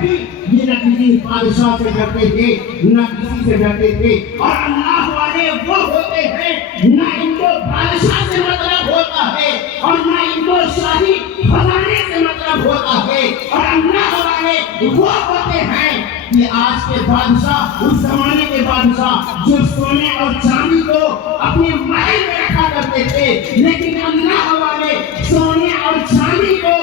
بھی یہ نہ کسی بادشاہ سے ڈرتے تھے نہ کسی سے ڈرتے تھے. اور اللہ والے وہ ہوتے ہیں نہ ان کو بادشاہ سے مطلب ہوتا ہے اور نہ ان کو شاہی خزانے سے مطلب ہوتا ہے. اور اللہ والے وہ ہوتے ہیں کہ آج کے بادشاہ اس زمانے کے بادشاہ جو سونے اور چاندی کو اپنے محل میں رکھا کرتے تھے, لیکن اللہ والے سونے اور چاندی کو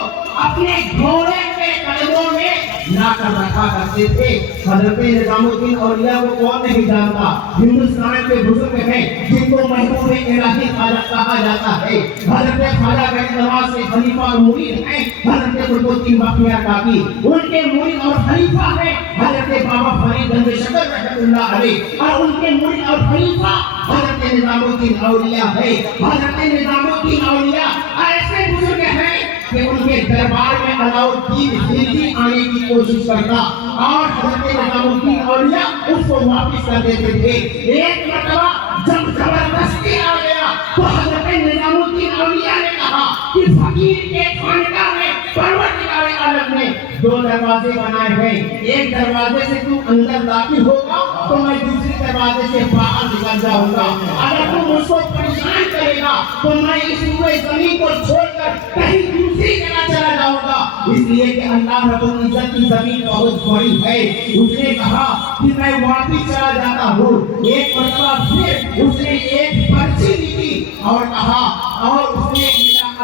اپنے گھوڑے کے قدموں میں لا کر رکھا کرتے تھے. حضرت نظام الدین اولیاء کو کون نہیں جانتا؟ ہندوستان کے بزرگ ہیں جن کو محبوب الہی کہا جاتا ہے. حضرت خواجہ غریب نواز کے خلیفہ اور مرید ہیں حضرت قطب الدین بختیار کاکی, ان کے مرید اور خلیفہ ہیں حضرت بابا فرید گنج شکر رحمۃ اللہ علیہ, اور ان کے مرید اور خلیفہ حضرت نظام الدین اولیاء ہے. حضرت نظام الدین اولیاء ایسے بزرگ ہیں کہ ان کے دربار میں علاؤالدین خلجی آنے کی کوشش کرتا اور حضرت نظام الدین اولیاء اس کو واپس کر دیتے تھے. ایک مرتبہ جب زبردستی آ گیا تو حضرت نظام الدین اولیاء نے کہا کہ فقیر کے خانقاہ میں پروردگار عالم نے 2 دروازے بنائے ہیں, ایک دروازے سے تو اندر داخل ہوگا تو میں دوسرے دروازے سے باہر نکل جاؤں گا. اگر تم مجھ کو پریشان کرے گا تو میں اس پورے زمین کو چھوڑ کر کہیں دوسری جگہ چلا جاؤں گا. اس لیے کہ اللہ رب العزت کی زمین بہت بڑی ہے. اس نے کہا کہ میں واپس چلا جاتا ہوں. ایک مرتبہ پھر اس نے ایک پرچی لکھی اور کہا, اور اس نے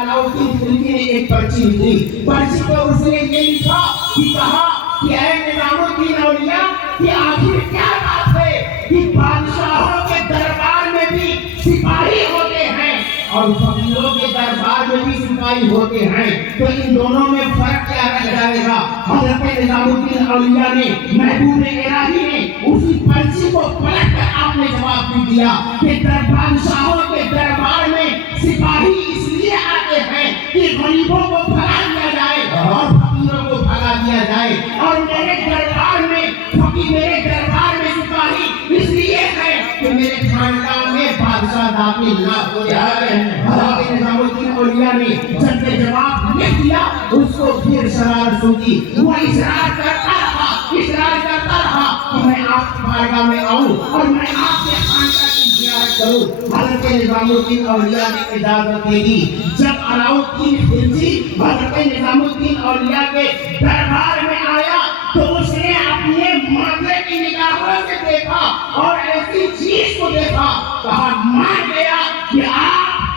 علاؤالدین خلجی نے ایک پرچی لکھی. پرچی کو اس نے یہ لکھا کہ کہا کہ اے نظام الدین اولیاء کہ آخر کیا بات ہے کہ بادشاہوں کے دربار میں بھی سپاہی ہوتے ہیں اور فقیروں کے دربار میں بھی سپاہی ہوتے ہیں, تو ان دونوں میں فرق کیا رہ جائے گا؟ حضرت نظام الدین اولیاء نے محبوب الہی نے اسی پرچی کو پلٹ کر آپ نے جواب بھی دیا کہ بادشاہوں کے دربار میں سپاہی اس لیے آتے ہیں کہ غریبوں کو بھگا دیا جائے اور فقیروں کو بھگا دیا جائے, اور میرے دربار میں سپاہی اس لیے ہے کہ میرے خاندان میں بادشاہ داخل نہ ہو جائے. حضرت نظام الدین اولیاء نے جب یہ جواب لکھ دیا اس کو پھر شرارت سوچی. وہ اصرار کرتا رہا کہ میں آپ کی بارگاہ میں آؤں اور میں آپ کے خاندان کی زیارت کروں. حضرت نظام الدین اولیاء نے اجازت دے دی. جب علاؤالدین خلجی حضرت نظام الدین اولیاء کے دربار میں آیا تو اس نے اپنے ماتھے کی نگاہوں سے دیکھا اور ایسی چیز کو دیکھا, کہا مان گیا کہ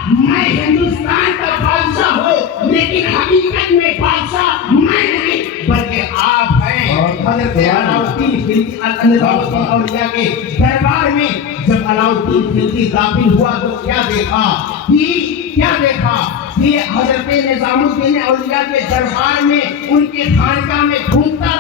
میں ہندوستان کا بادشاہ ہوں, لیکن حقیقت میں بادشاہ میں نہیں بلکہ آپ ہیں. حضرت علاؤالدین خلجی نظام الدین اولیاء کے دربار میں جب علاؤالدین خلجی داخل ہوا تو کیا دیکھا کہ حضرت نظام الدین اولیاء کے دربار میں ان کے خانقاہ میں گھومتا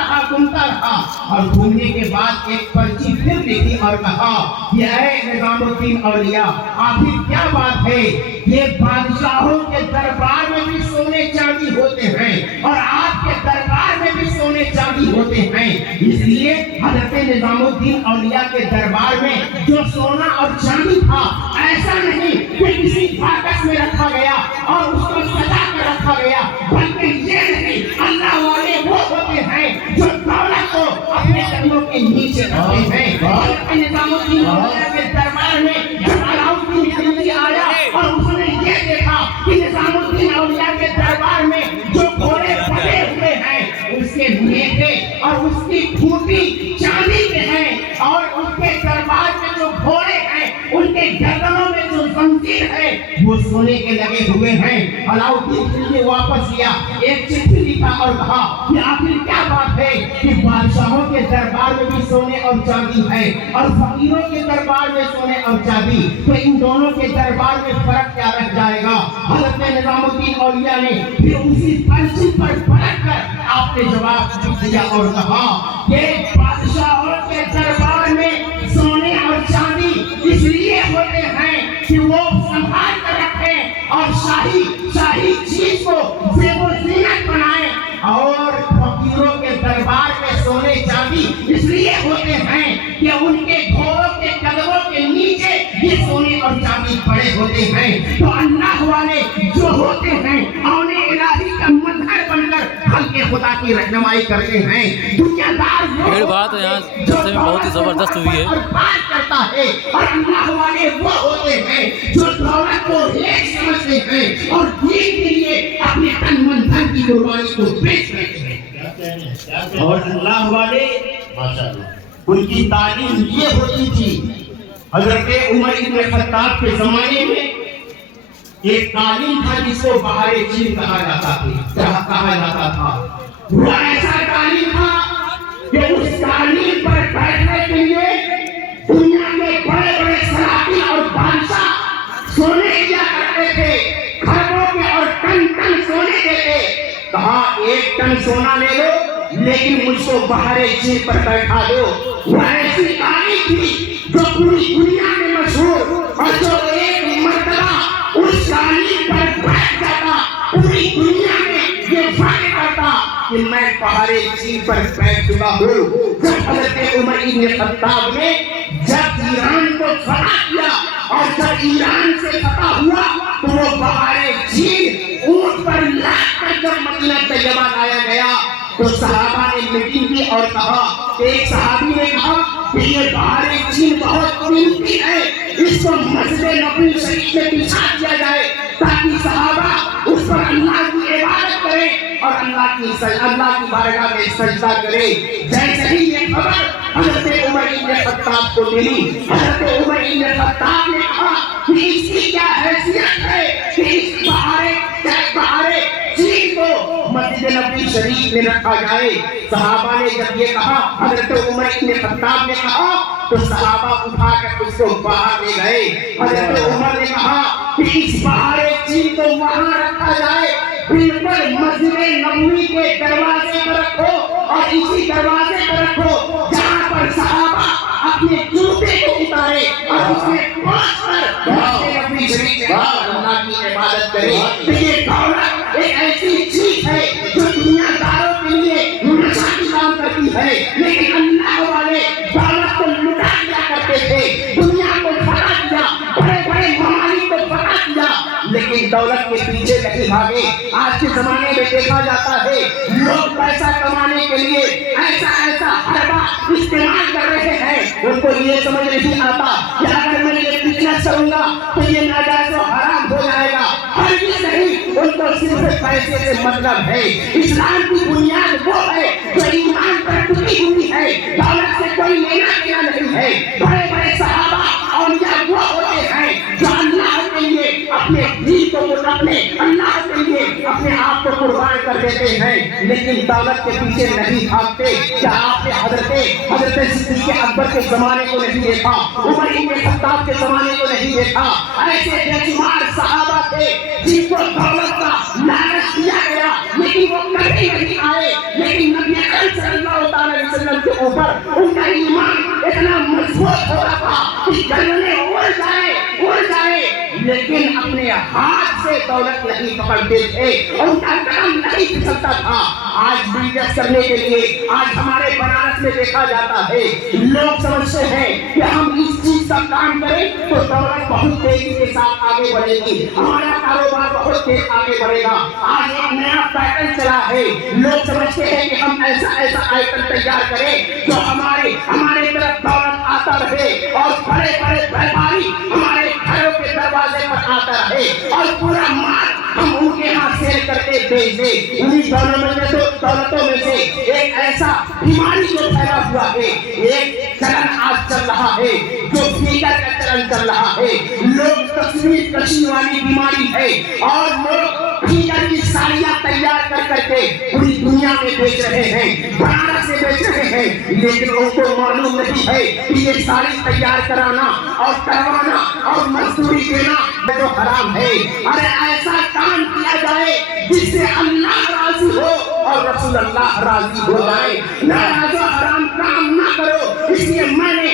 رہا اور گھومنے کے بعد ایک پرچی پھر لکھی اور کہا کہ اے نظام الدین اولیاء آخر کیا بات ہے؟ یہ بادشاہوں کے دربار میں بھی سونے چاندی ہوتے ہیں اور آپ کے دربار میں بھی سونے چاندی ہوتے ہیں, اس لیے حضرت نظام الدین اولیاء کے دربار میں جو سونا اور چاندی تھا ایسا نہیں کہ کسی باکس میں رکھا گیا اور اس کو سجا کر رکھا گیا, بلکہ یہ نہیں, اللہ والے وہ ہوتے ہیں جو دولت کو اپنے قدموں کے نیچے رکھتے ہیں. حضرت نظام الدین اولیاء کے دربار میں جب علاؤالدین خلجی آیا اور اس نے یہ دیکھا کہ نظام الدین اولیاء کے دربار میں جو گھوڑے بنے ہوئے ہیں اس کے میخے اور اس کی کھوٹی چاندی کے ہیں, اور اس کے دربار میں جو گھوڑے ہیں ان کے گردنوں میں جو زنجیر ہے وہ سونے کے لگے ہوئے ہیں. علاؤالدین خلجی واپس گیا, ایک چٹھی لکھا اور کہا کہ آخر کیا بات ہے کہ بادشاہوں کے دربار میں بھی سونے اور چاندی ہے اور فقیروں کے دربار میں سونے اور چاندی, تو ان دونوں کے دربار میں فرق کیا رہ جائے گا؟ حضرت نظام الدین اولیاء نے پھر اسی پرچی پر پلٹ کر آپ نے جواب دیا اور کہا کہ بادشاہوں کے دربار میں سونے اور چاندی اس لیے ہوتے ہیں کہ وہ سنبھال کر رکھیں اور شاہی چیز کو زیب و زینت بنائیں, اور فقیروں کے دربار میں سونے چاندی اس لیے ہوتے ہیں کہ ان کے گھوڑوں کے قدموں کے نیچے یہ سونے اور چاندی پڑے ہوتے ہیں. تو اللہ والے جو ہوتے ہیں اونے الہی کا مظہر بن کر خلق خدا کی رہنمائی کرتے ہیں. دنیا دار بھیڑ بات یہاں جلسے میں بہت ہی زبردست ہوئی ہے. اور بات کرتا ہے اور اللہ والے وہ ہوتے ہیں جو دولت کو ایک سمجھتے ہیں اور دین کے لیے اپنے تن من دھن کی قربانی کو پیش کرتے ہیں. اور اللہ والے ان کی تعلیم یہ ہوتی تھی. حضرت عمر بن خطاب کے زمانے میں ایک تعلیم تھا جس کو بہار چین کہا جاتا تھا. وہ ایسا تعلیم تھا کہ اس تعلیم پر بیٹھنے کے لیے دنیا کے بڑے بڑے سلاطین اور بادشاہ سونے کیا کرتے تھے, خربوں کے اور ٹن ٹن سونے دیتے. کہا ایک ٹن سونا لے لو لیکن مجھ کو بہار چین پر بیٹھا دو. وہ ایسی تعلیم تھی جو پوری دنیا میں مشہور, اور جو ایک مرتبہ اس تعلیم پر بیٹھ جاتا پوری دنیا میں یہ فائدہ کرتا کہ میں بہار چین پر بیٹھ چکا ہوں. جب حضرت عمر بن خطاب نے جب ایران کو فتح کیا اور جب ایران سے فتح ہوا تو وہ بہار چین اونٹ پر لاد کر جب مدینہ طیبہ لایا گیا تو صحابہ نے میٹنگ کی اور کہا کہ ایک صحابی نے کہا کہ یہ بہار چین بہت قیمتی ہے, اس کو مسجد نبوی شریف میں بچھا دیا جائے تاکہ صحابہ اس پر اللہ کی عبادت کریں اور اللہ کی بارگاہ میں سجدہ کریں. جیسے ہی یہ خبر حضرت عمر بن خطاب کو ملی, حضرت عمر بن خطاب نے کہا کہ اس کی کیا حیثیت ہے کہ اس بہار چین کو مسجد نبوی شریف میں رکھا جائے. صحابہ نے جب یہ کہا, حضرت عمر بن خطاب نے کہا تو صحابہ اٹھا کر اس کو باہر لے گئے. حضرت عمر نے کہا کہ اس بہار چین کو وہاں رکھا جائے, بالکل مسجد نبوی کے دروازے پر رکھو اور اسی دروازے پر رکھو جہاں پر صحابہ اپنے جوتے کو اتارے اور اس میں پہنچ کر مسجد نبوی شریف میں اللہ کی عبادت کرے. تو یہ دولت ایک ایسی چیز ہے جو دنیا داروں کے لیے نشہ کی کام کرتی ہے, لیکن اللہ والے دولت کو لٹا دیا کرتے تھے, دنیا کو فتح کیا, بڑے بڑے ممالک کو فتح کیا, لیکن دولت کے پیچھے نہیں بھاگے. آج کے زمانے میں دیکھا جاتا ہے لوگ پیسہ کمانے کے لیے ایسا حربہ استعمال کر رہے ہیں. ان کو یہ سمجھ نہیں آتا کہ اگر میں یہ بزنس کروں گا تو یہ ناجائز و حرام ہو جائے گا. ہرگز نہیں, ان کو صرف پیسے سے مطلب ہے. اسلام کی بنیاد وہ ہے جو ایمان پر ٹکی ہوئی ہے, دولت سے کوئی لینا دینا نہیں ہے. بڑے بڑے صحابہ اولیاء وہ ہوتے ہیں جو اللہ کے لیے اپنے دین کو اپنے اللہ کے لیے اپنے آپ کو قربان کر دیتے ہیں, لیکن دولت کے پیچھے نہیں بھاگتے. کیا آپ نے حضرت صدیق اکبر کے زمانے کو نہیں دیکھا, عمر بن خطاب کے زمانے کو نہیں دیکھا؟ ایسے بے شمار صحابہ تھے جن کو دولت کا لالچ دیا گیا لیکن وہ کبھی نہیں آئے, لیکن نبی اکرم صلی اللہ علیہ وسلم کے اوپر ان کا ایمان اتنا مضبوط ہو رہا تھا کہ گردنیں اڑ جائے لیکن اپنے ہاتھ سے دولت نہیں پکڑتے تھے اور ان کا قدم نہیں پھسلتا تھا. آج بزنس کرنے کے لیے آج ہمارے بنارس میں دیکھا جاتا ہے لوگ سمجھتے ہیں کہ ہم اس چیز کا کام کریں تو دولت بہت تیزی کے ساتھ آگے بڑھے گی, ہمارا کاروبار بہت تیز آگے بڑھے گا. آج ایک نیا پیٹرن چلا ہے, لوگ سمجھتے ہیں کہ ہم ایسا آئٹم تیار کریں جو ہمارے طرف دولت آتا رہے اور بڑے بڑے ویپاری ہمارے گھروں کے دروازے پر آتا رہے اور پورا مال ہم ان کے یہاں سیل کرتے بھیج دیں. انہیں دولتوں میں سے ایک ایسا بیماری جو پھیلا ہوا ہے, ایک چلن آج چل رہا ہے جو فیگر کا چلن چل رہا ہے. لوگ تصویر کشی والی بیماری ہے اور لوگ فیگر کی ساڑیاں تیار کر کے پوری دنیا میں بیچ رہے ہیں, بنارس سے بیچ رہے ہیں, لیکن ان کو معلوم نہیں ہے کہ یہ ساڑی تیار کرانا اور کروانا اور مزدوری دینا جو حرام ہے. ارے ایسا کام کیا جائے جس سے اللہ راضی ہو اور رسول اللہ راضی ہو جائے. ناجائز و حرام کام نہ کرو. اس لیے میں نے